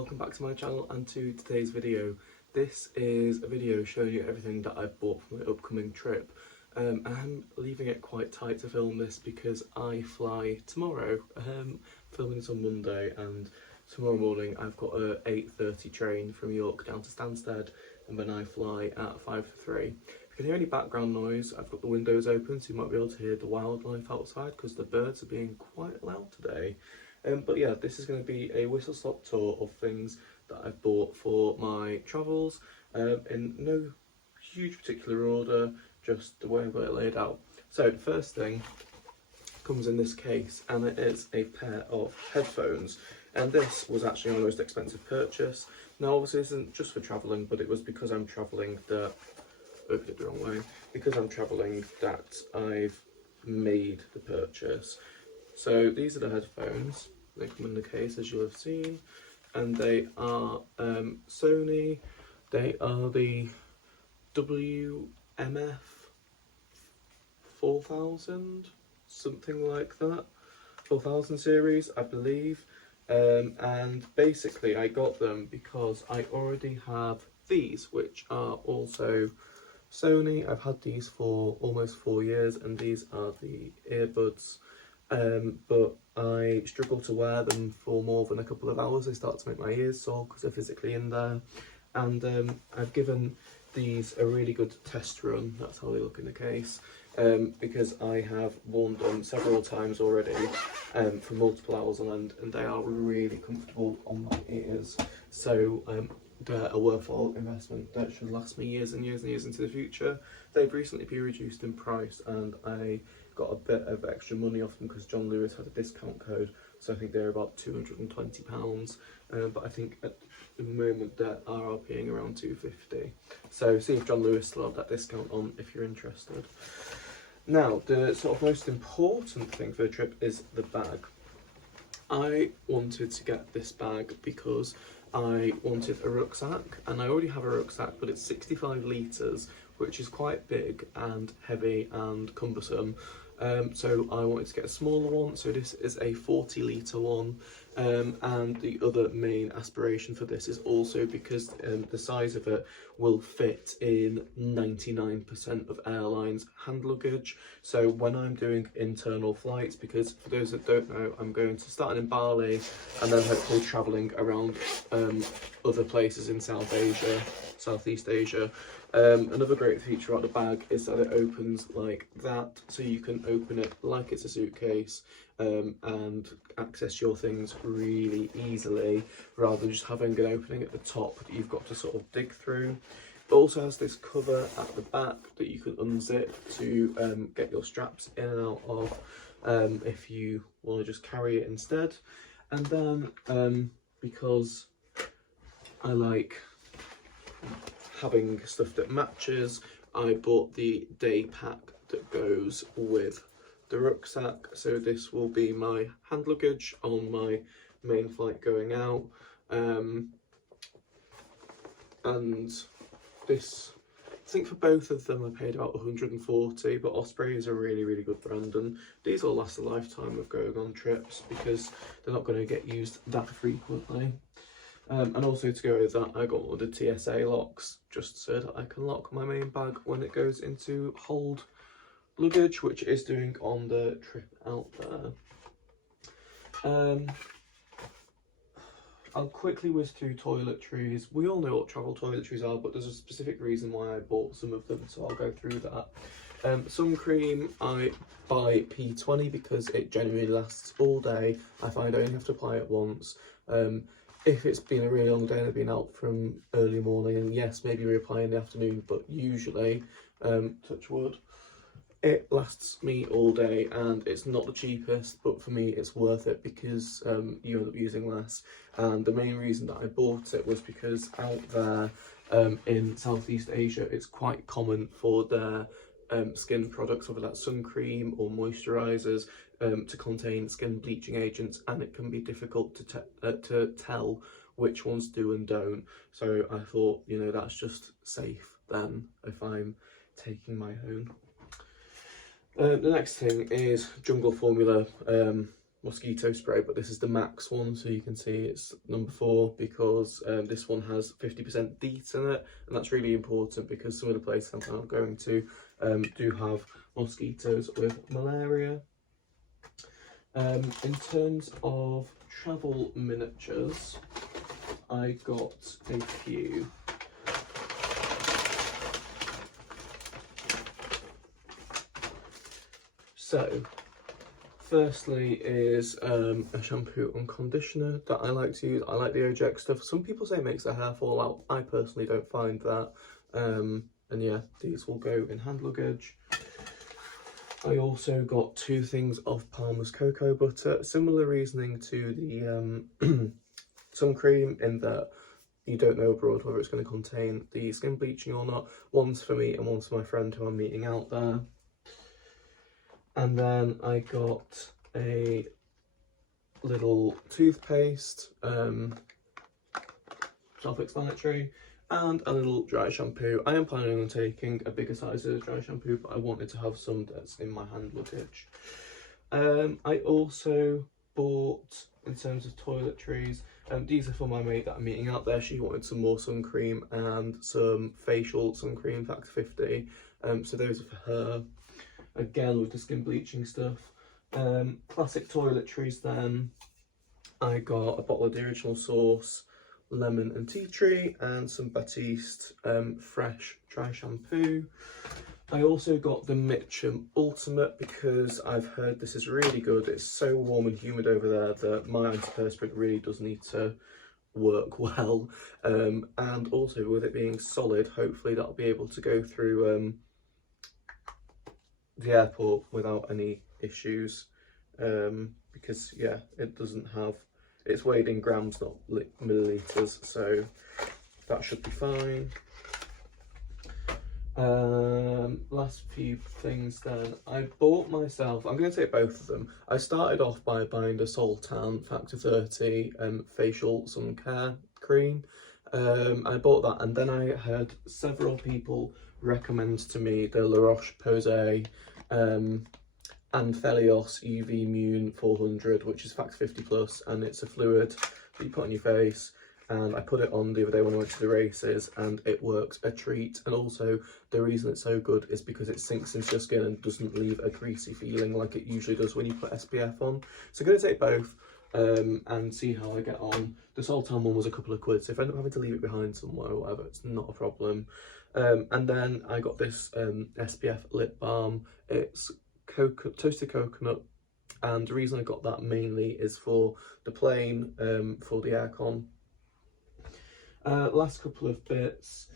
welcome back to my channel and to today's video. This is a video showing you everything that I've bought for my upcoming trip. I'm leaving it quite tight to film this because I fly tomorrow. Filming this on Monday, and tomorrow morning I've got a 8:30 train from York down to Stansted, and then I fly at 5 for 3. If you can hear any background noise, I've got the windows open so you might be able to hear the wildlife outside because the birds are being quite loud today. But yeah, this is going to be a whistle-stop tour of things that I've bought for my travels, in no huge particular order, just the way I've got it laid out. So the first thing comes in this case, and it is a pair of headphones, and this was actually my most expensive purchase. Now obviously this isn't just for travelling, but it was because I'm travelling that, opened it the wrong way, because I'm travelling that I've made the purchase. So these are the headphones, they come in the case as you'll have seen, and they are Sony, they are the WMF 4000, something like that, 4000 series I believe, and basically I got them because I already have these, which are also Sony. I've had these for almost 4 years, and these are the earbuds. But I struggle to wear them for more than a couple of hours. They start to make my ears sore because they're physically in there. And I've given these a really good test run, that's how they look in the case, because I have worn them several times already for multiple hours on end, and they are really comfortable on my ears. So they're a worthwhile investment that should last me years and years and years into the future. They've recently been reduced in price, and I got a bit of extra money off them because John Lewis had a discount code, so I think they're about £220, but I think at the moment they're RRPing around £250. So see if John Lewis still have that discount on if you're interested. Now, the sort of most important thing for the trip is the bag. I wanted to get this bag because I wanted a rucksack, and I already have a rucksack, but it's 65 litres, which is quite big and heavy and cumbersome. So I wanted to get a smaller one, so this is a 40 litre one, and the other main aspiration for this is also because the size of it will fit in 99% of airlines' hand luggage. So when I'm doing internal flights, because for those that don't know, I'm going to start in Bali and then hopefully travelling around other places in Southeast Asia. Another great feature about the bag is that it opens like that, so you can open it like it's a suitcase and access your things really easily, rather than just having an opening at the top that you've got to sort of dig through. It also has this cover at the back that you can unzip to get your straps in and out of if you want to just carry it instead. And then because I like having stuff that matches, I bought the day pack that goes with the rucksack. So this will be my hand luggage on my main flight going out, and this, I think for both of them I paid about 140, but Osprey is a really good brand, and these will last a lifetime of going on trips because they're not going to get used that frequently. And also to go with that, I got one of the TSA locks, just so that I can lock my main bag when it goes into hold luggage, which it is doing on the trip out there. I'll quickly whiz through toiletries. We all know what travel toiletries are, but there's a specific reason why I bought some of them, so I'll go through that. Sun cream, I buy P20 because it genuinely lasts all day. I find I only have to apply it once. If it's been a really long day and I've been out from early morning, and yes, maybe reapply in the afternoon, but usually, touch wood, it lasts me all day, and it's not the cheapest, but for me it's worth it because you end up using less. And the main reason that I bought it was because out there in Southeast Asia, it's quite common for their skin products, whether that's sun cream or moisturisers, to contain skin bleaching agents, and it can be difficult to tell which ones do and don't. So I thought, you know, that's just safe then if I'm taking my own. The next thing is Jungle Formula mosquito spray, but this is the max one, so you can see it's number 4 because this one has 50% DEET in it, and that's really important because some of the places I'm going to do have mosquitoes with malaria. In terms of travel miniatures, I got a few. So, firstly is a shampoo and conditioner that I like to use. I like the OJEX stuff. Some people say it makes their hair fall out. I personally don't find that. And yeah, these will go in hand luggage. I also got 2 things of Palmer's cocoa butter. Similar reasoning to the sun cream in that you don't know abroad whether it's going to contain the skin bleaching or not. One's for me and one's for my friend who I'm meeting out there. And then I got a little toothpaste, self-explanatory, and a little dry shampoo. I am planning on taking a bigger size of dry shampoo, but I wanted to have some that's in my hand luggage. I also bought, in terms of toiletries, these are for my mate that I'm meeting out there. She wanted some more sun cream and some facial sun cream, factor 50. So those are for her. Again, with the skin bleaching stuff. Classic toiletries then. I got a bottle of the original sauce, lemon and tea tree, and some Batiste fresh dry shampoo. I also got the Mitchum Ultimate because I've heard this is really good. It's so warm and humid over there that my antiperspirant really does need to work well. And also with it being solid, hopefully that'll be able to go through the airport without any issues, because yeah, it doesn't have, it's weighed in grams, not millilitres, so that should be fine. Last few things then. I bought myself, I'm going to take both of them. I started off by buying the Sultan Factor 30 facial sun care cream. I bought that, and then I had several people recommend to me the La Roche-Posay and Felios UV Immune 400, which is Factor 50 plus, and it's a fluid that you put on your face. And I put it on the other day when I went to the races, and it works a treat. And also, the reason it's so good is because it sinks into your skin and doesn't leave a greasy feeling like it usually does when you put SPF on. So I'm going to take both and see how I get on. The Sultan one was a couple of quid, so if I end up having to leave it behind somewhere or whatever, it's not a problem. And then I got this SPF lip balm. It's toasted coconut, and the reason I got that mainly is for the plane, for the aircon. Last couple of bits,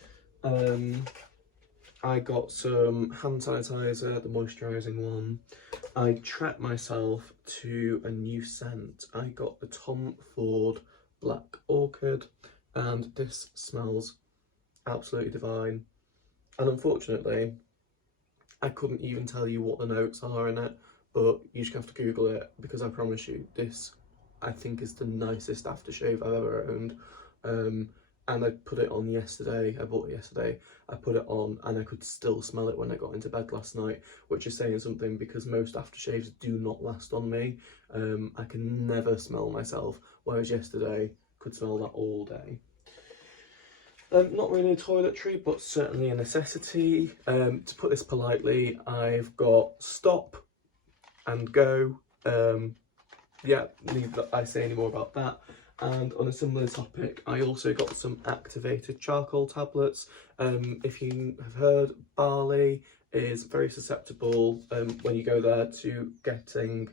I got some hand sanitizer, the moisturising one. I treated myself to a new scent. I got the Tom Ford Black Orchid, and this smells absolutely divine. And unfortunately, I couldn't even tell you what the notes are in it, but you just have to Google it, because I promise you, this I think is the nicest aftershave I've ever owned. And I put it on yesterday, I bought it yesterday, I put it on and I could still smell it when I got into bed last night, which is saying something because most aftershaves do not last on me. I can never smell myself, whereas yesterday could smell that all day. Not really a toiletry, but certainly a necessity. To put this politely, I've got stop and go. Yeah, need that I say any more about that. And on a similar topic, I also got some activated charcoal tablets. If you have heard, barley is very susceptible when you go there to getting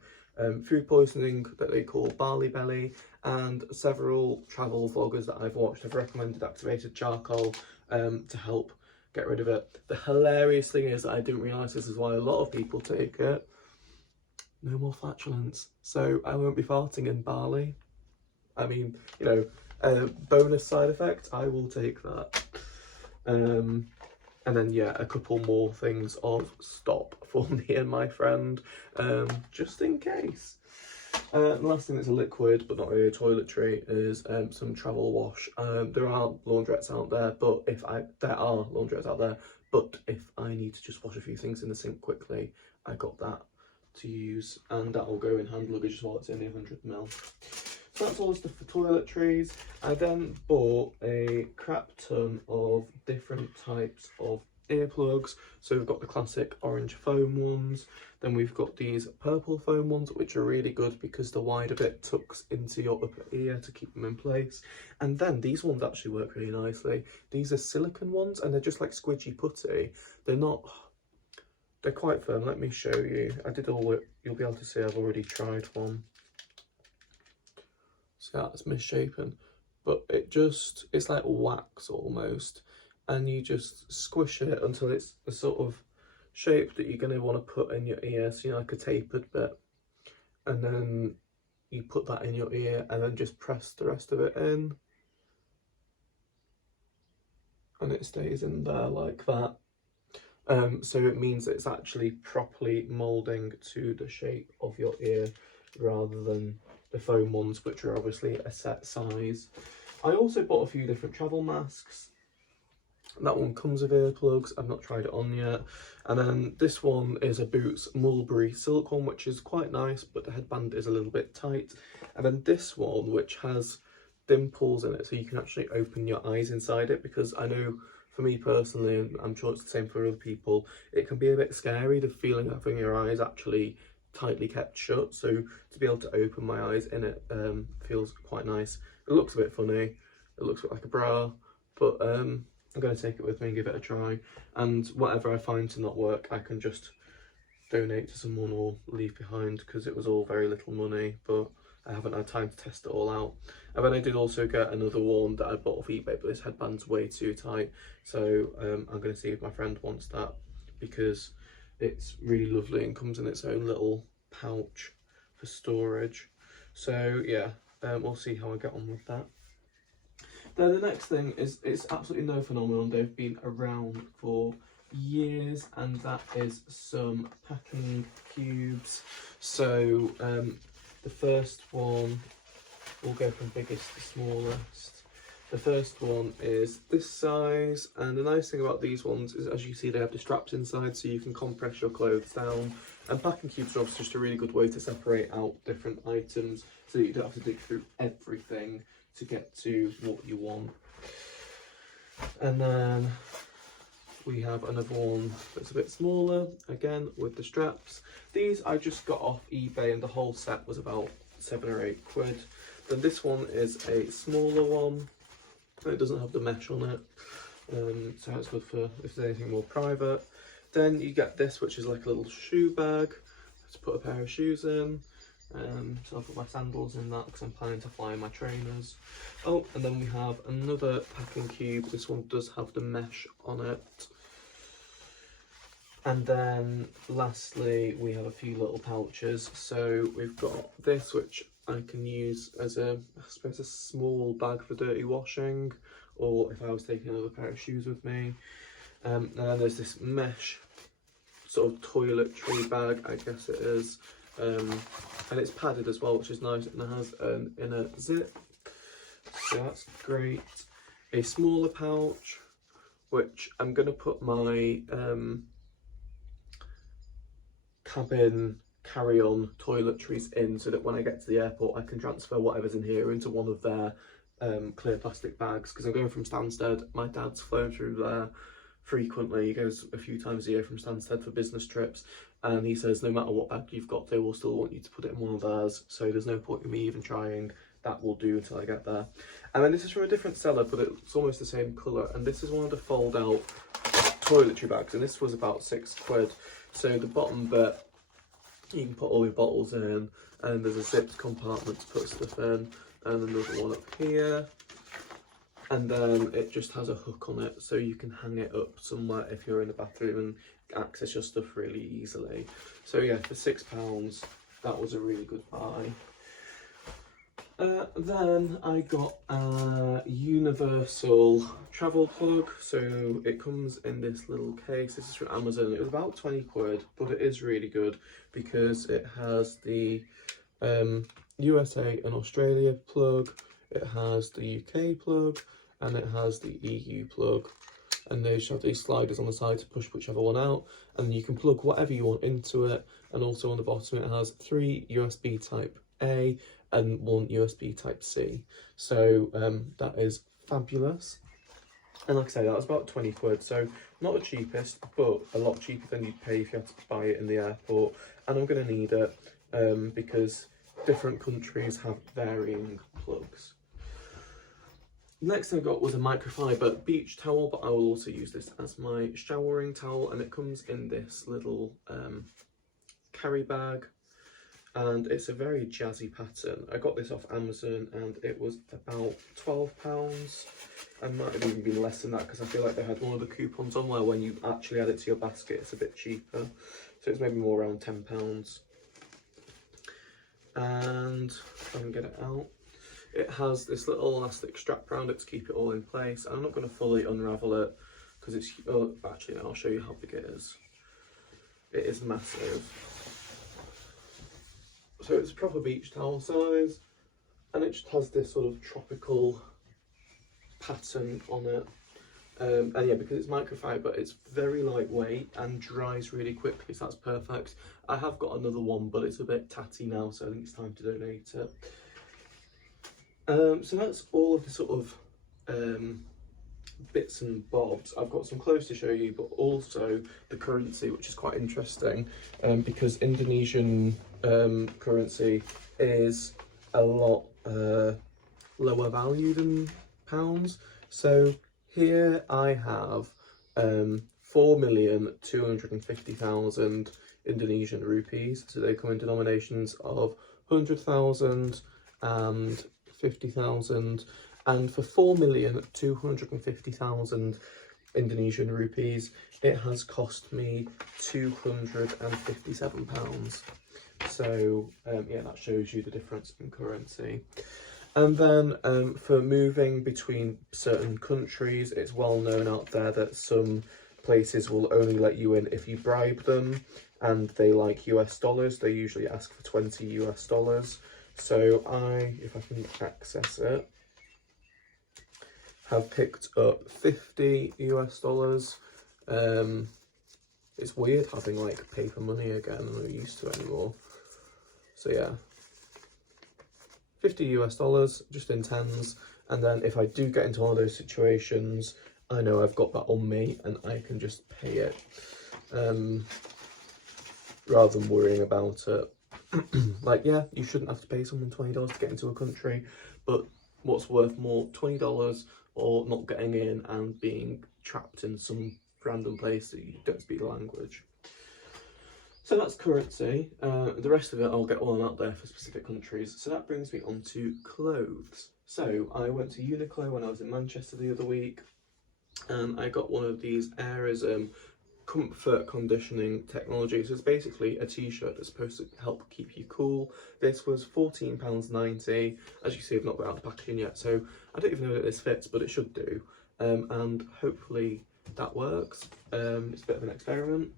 food poisoning that they call barley belly, and several travel vloggers that I've watched have recommended activated charcoal to help get rid of it. The hilarious thing is that I didn't realise this is why a lot of people take it. No more flatulence, so I won't be farting in barley. I mean, you know, bonus side effect, I will take that. And then, yeah, a couple more things of stop for me and my friend, just in case. The last thing that's a liquid, but not really a toiletry, is some travel wash. There are laundrettes out there, but if I need to just wash a few things in the sink quickly, I got that. to use, and that will go in hand luggage as well. It's only 100ml. So that's all the stuff for toiletries. I then bought a crap ton of different types of earplugs. So we've got the classic orange foam ones, then we've got these purple foam ones, which are really good because the wider bit tucks into your upper ear to keep them in place. And then these ones actually work really nicely. These are silicone ones, and they're just like squidgy putty. They're quite firm. Let me show you. You'll be able to see I've already tried one. See how it's misshapen, but it's like wax almost, and you just squish it until it's the sort of shape that you're going to want to put in your ear, so like a tapered bit, and then you put that in your ear and then just press the rest of it in, and it stays in there like that. So it means it's actually properly moulding to the shape of your ear rather than the foam ones, which are obviously a set size. I also bought a few different travel masks. That one comes with earplugs. I've not tried it on yet. And then this one is a Boots Mulberry silk one, which is quite nice, but the headband is a little bit tight. And then this one, which has dimples in it, so you can actually open your eyes inside it, because I know for me personally, and I'm sure it's the same for other people, it can be a bit scary, the feeling of having your eyes actually tightly kept shut. So to be able to open my eyes in it feels quite nice. It looks a bit funny, it looks a bit like a bra, but I'm going to take it with me and give it a try, and whatever I find to not work I can just donate to someone or leave behind, because it was all very little money, but I haven't had time to test it all out. And then I did also get another one that I bought off eBay, but this headband's way too tight, so I'm going to see if my friend wants that, because it's really lovely and comes in its own little pouch for storage. So yeah, we'll see how I get on with that. Then the next thing is, it's absolutely no phenomenon, they've been around for years, and that is some packing cubes. So the first one, we'll go from biggest to smallest. The first one is this size, and the nice thing about these ones is, as you see, they have the straps inside, so you can compress your clothes down. And packing cubes are obviously just a really good way to separate out different items, so that you don't have to dig through everything to get to what you want. And then we have another one that's a bit smaller, again with the straps. These I just got off eBay, and the whole set was about 7 or 8 quid. Then this one is a smaller one. It doesn't have the mesh on it, so it's good for if there's anything more private. Then you get this, which is like a little shoe bag to put a pair of shoes in. So I'll put my sandals in that because I'm planning to fly in my trainers. Oh, and then we have another packing cube. This one does have the mesh on it. And then lastly, we have a few little pouches. So we've got this, which I can use as I suppose a small bag for dirty washing, or if I was taking another pair of shoes with me. And then there's this mesh sort of toiletry bag, I guess it is. And it's padded as well, which is nice, and it has an inner zip, so that's great. A smaller pouch, which I'm going to put my cabin carry-on toiletries in, so that when I get to the airport I can transfer whatever's in here into one of their clear plastic bags, because I'm going from Stansted. My dad's flown through there frequently. He goes a few times a year from Stansted for business trips, and he says no matter what bag you've got, they will still want you to put it in one of theirs, so there's no point in me even trying. That will do until I get there. And then this is from a different seller, but it's almost the same colour, and this is one of the fold out toiletry bags, and this was about 6 quid. So the bottom bit, you can put all your bottles in, and there's a zipped compartment to put stuff in, and another one up here. And then it just has a hook on it, so you can hang it up somewhere if you're in the bathroom and access your stuff really easily. So yeah, for £6, that was a really good buy. Then I got a universal travel plug. So it comes in this little case. This is from Amazon. It was about 20 quid, but it is really good because it has the USA and Australia plug, it has the UK plug, and it has the EU plug. and they have these sliders on the side to push whichever one out, and you can plug whatever you want into it. And also on the bottom it has 3 USB type A and 1 USB type C, so that is fabulous. And like I say, that was about 20 quid, so not the cheapest, but a lot cheaper than you'd pay if you had to buy it in the airport. And I'm going to need it because different countries have varying plugs. Next thing I got was a microfiber beach towel, but I will also use this as my showering towel, and it comes in this little carry bag, and it's a very jazzy pattern. I got this off Amazon and it was about £12. I might have even been less than that because I feel like they had one of the coupons on where when you actually add it to your basket it's a bit cheaper, so it's maybe more around £10. And if I can get it out, it has this little elastic strap around it to keep it all in place. I'm not going to fully unravel it because it's, oh, actually I'll show you how big it is. It is massive. So it's a proper beach towel size, and it just has this sort of tropical pattern on it. And yeah, because it's microfiber, it's very lightweight and dries really quickly, so that's perfect. I have got another one, but it's a bit tatty now, so I think it's time to donate it. So that's all of the sort of bits and bobs. I've got some clothes to show you, but also the currency, which is quite interesting, because Indonesian currency is a lot lower value than pounds. So here I have 4,250,000 Indonesian rupees. So they come in denominations of 100,000 and 50,000. And for 4,250,000 Indonesian rupees, it has cost me £257. So yeah, that shows you the difference in currency. And then for moving between certain countries, it's well known out there that some places will only let you in if you bribe them, and they like US dollars. They usually ask for 20 US dollars. So if I can access it, have picked up 50 US dollars. It's weird having like paper money again. I'm not used to it anymore. So yeah, 50 US dollars just in tens. And then if I do get into one of those situations, I know I've got that on me and I can just pay it rather than worrying about it. Like, yeah, you shouldn't have to pay someone $20 to get into a country, but what's worth more, $20 or not getting in and being trapped in some random place that you don't speak the language? So that's currency. The rest of it I'll get all out there for specific countries. So that brings me on to clothes. So I went to Uniqlo when I was in Manchester the other week, and I got one of these Ares comfort conditioning technology. So it's basically a t-shirt that's supposed to help keep you cool. This was £14.90. As you see, I've not got out the packaging yet, so I don't even know that this fits, but it should do. And hopefully that works. It's a bit of an experiment.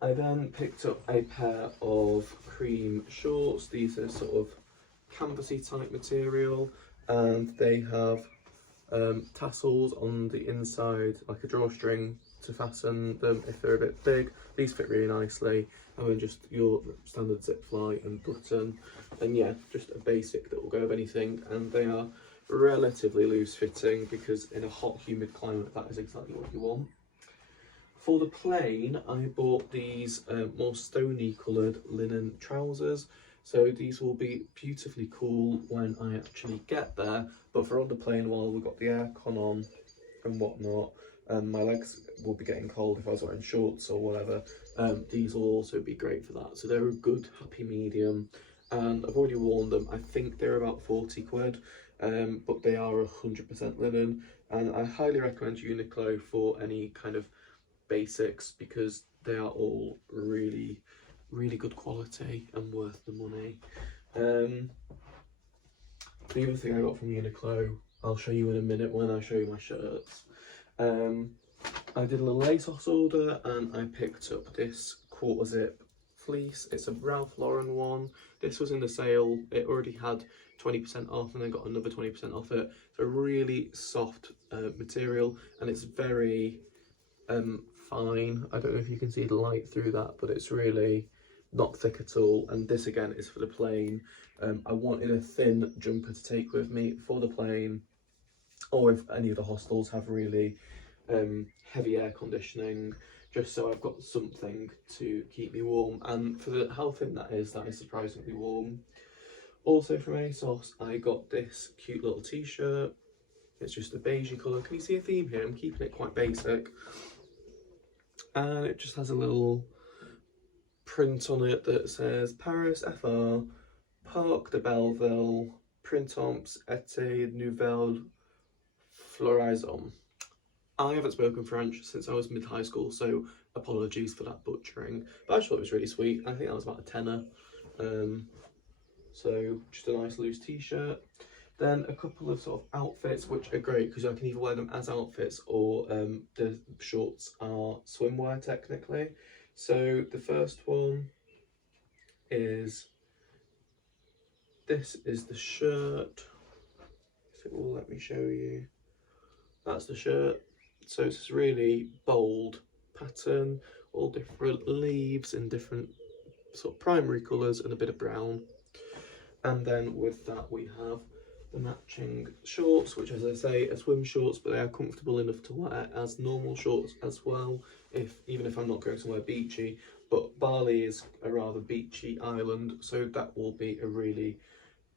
I then picked up a pair of cream shorts. These are sort of canvasy type material, and they have tassels on the inside, like a drawstring to fasten them if they're a bit big. These fit really nicely, and then just your standard zip fly and button, and yeah, just a basic that will go with anything. And they are relatively loose fitting because in a hot, humid climate that is exactly what you want. For the plain, I bought these more stony coloured linen trousers. So these will be beautifully cool when I actually get there. But for on the plain, while we've got the aircon on and whatnot, my legs will be getting cold if I was wearing shorts or whatever. These will also be great for that. So they're a good happy medium, and I've already worn them. I think they're about 40 quid, but they are 100% linen. And I highly recommend Uniqlo for any kind of basics because they are all really good quality and worth the money. The other thing I got from Uniqlo, I'll show you in a minute when I show you my shirts. I did a little ASOS order and I picked up this quarter zip Fleece. It's a Ralph Lauren one. This was in the sale. It already had 20% off and then got another 20% off it. It's a really soft material, and it's very fine. I don't know if you can see the light through that, but it's really not thick at all. And this again is for the plane. I wanted a thin jumper to take with me for the plane, or if any of the hostels have really heavy air conditioning, just so I've got something to keep me warm. And for how thin that is surprisingly warm. Also from ASOS, I got this cute little t-shirt. It's just a beigey colour. Can you see a theme here? I'm keeping it quite basic. And it just has a little print on it that says Paris FR, Parc de Belleville, Printemps été nouvelle floraison. I haven't spoken French since I was mid-high school, so apologies for that butchering. But I just thought it was really sweet. I think that was about a tenner. So just a nice loose t-shirt. Then a couple of sort of outfits which are great because I can either wear them as outfits or the shorts are swimwear technically. So the first one is, this is the shirt. If it will let me show you. That's the shirt. So it's this really bold pattern, all different leaves in different sort of primary colours and a bit of brown. And then with that we have the matching shorts, which, as I say, are swim shorts, but they are comfortable enough to wear as normal shorts as well, even if I'm not going somewhere beachy. But Bali is a rather beachy island, so that will be a really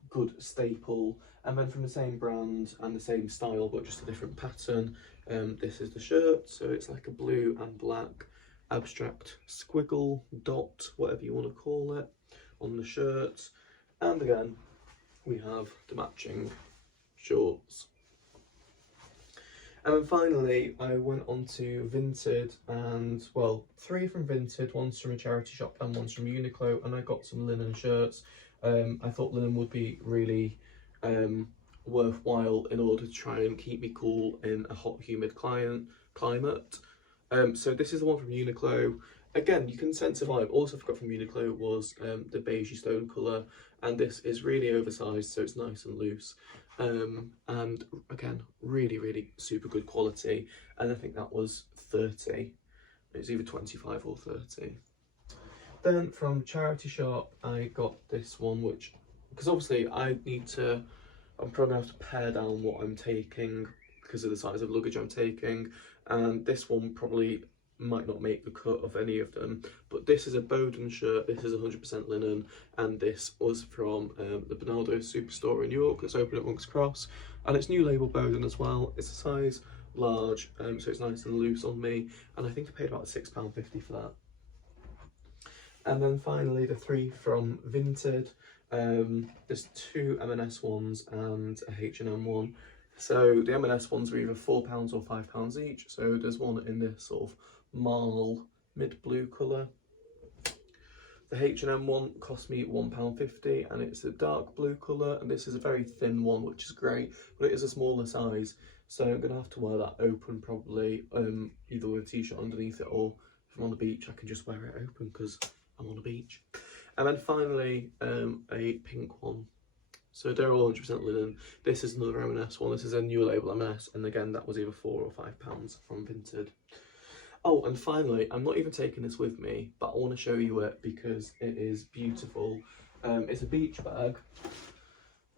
good staple. And then from the same brand and the same style, but just a different pattern, this is the shirt. So it's like a blue and black abstract squiggle, dot, whatever you want to call it, on the shirt. And again, we have the matching shorts. And then finally, I went on to Vinted, and well, 3 from Vinted, one's from a charity shop and one's from Uniqlo, and I got some linen shirts. I thought linen would be really worthwhile in order to try and keep me cool in a hot, humid climate. So this is the one from Uniqlo. Again, you can sense a vibe. Also, I forgot from Uniqlo was the beigey stone colour, and this is really oversized, so it's nice and loose. And again, really, really super good quality. And I think that was 30. It was either 25 or 30. Then from charity shop, I got this one, which, because obviously I'm probably gonna have to pare down what I'm taking because of the size of luggage I'm taking. And this one probably might not make the cut of any of them, but this is a Bowden shirt. This is 100% linen, and this was from the Bernardo Superstore in New York that's open at Monk's Cross, and it's new label Bowden as well. It's a size large, so it's nice and loose on me, and I think I paid about £6.50 for that. And then finally the 3 from Vinted. There's 2 M&S ones and a H&M one. So the M&S ones were either £4 or £5 each. So there's one in this sort of marl mid-blue colour. The H&M one cost me £1.50, and it's a dark blue colour, and this is a very thin one, which is great, but it is a smaller size, so I'm going to have to wear that open probably, either with a t-shirt underneath it, or if I'm on the beach I can just wear it open because I'm on the beach. And then finally a pink one. So they're all 100% linen. This is another M&S one. This is a newer label M&S, and again that was either £4 or £5 from Vinted. Oh, and finally, I'm not even taking this with me, but I want to show you it because it is beautiful. It's a beach bag.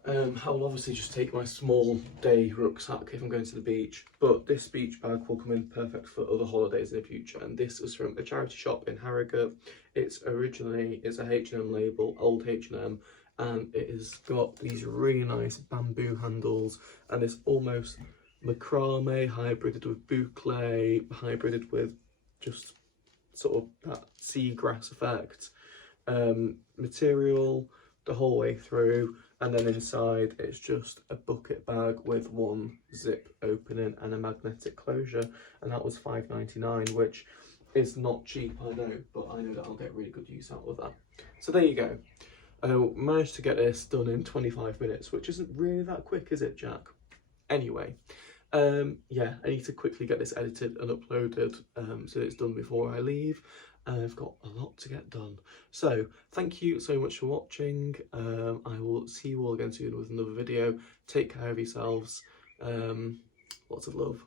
I will obviously just take my small day rucksack if I'm going to the beach, but this beach bag will come in perfect for other holidays in the future. And this is from a charity shop in Harrogate. It's a H&M label, old H&M, and it has got these really nice bamboo handles, and it's almost macrame hybrided with boucle, hybrided with just sort of that seagrass effect. Material the whole way through, and then inside it's just a bucket bag with one zip opening and a magnetic closure, and that was £5.99, which is not cheap, I know, but I know that I'll get really good use out of that. So there you go. I managed to get this done in 25 minutes, which isn't really that quick, is it, Jack? Anyway, Yeah, I need to quickly get this edited and uploaded so it's done before I leave. I've got a lot to get done. So, thank you so much for watching. I will see you all again soon with another video. Take care of yourselves. Lots of love.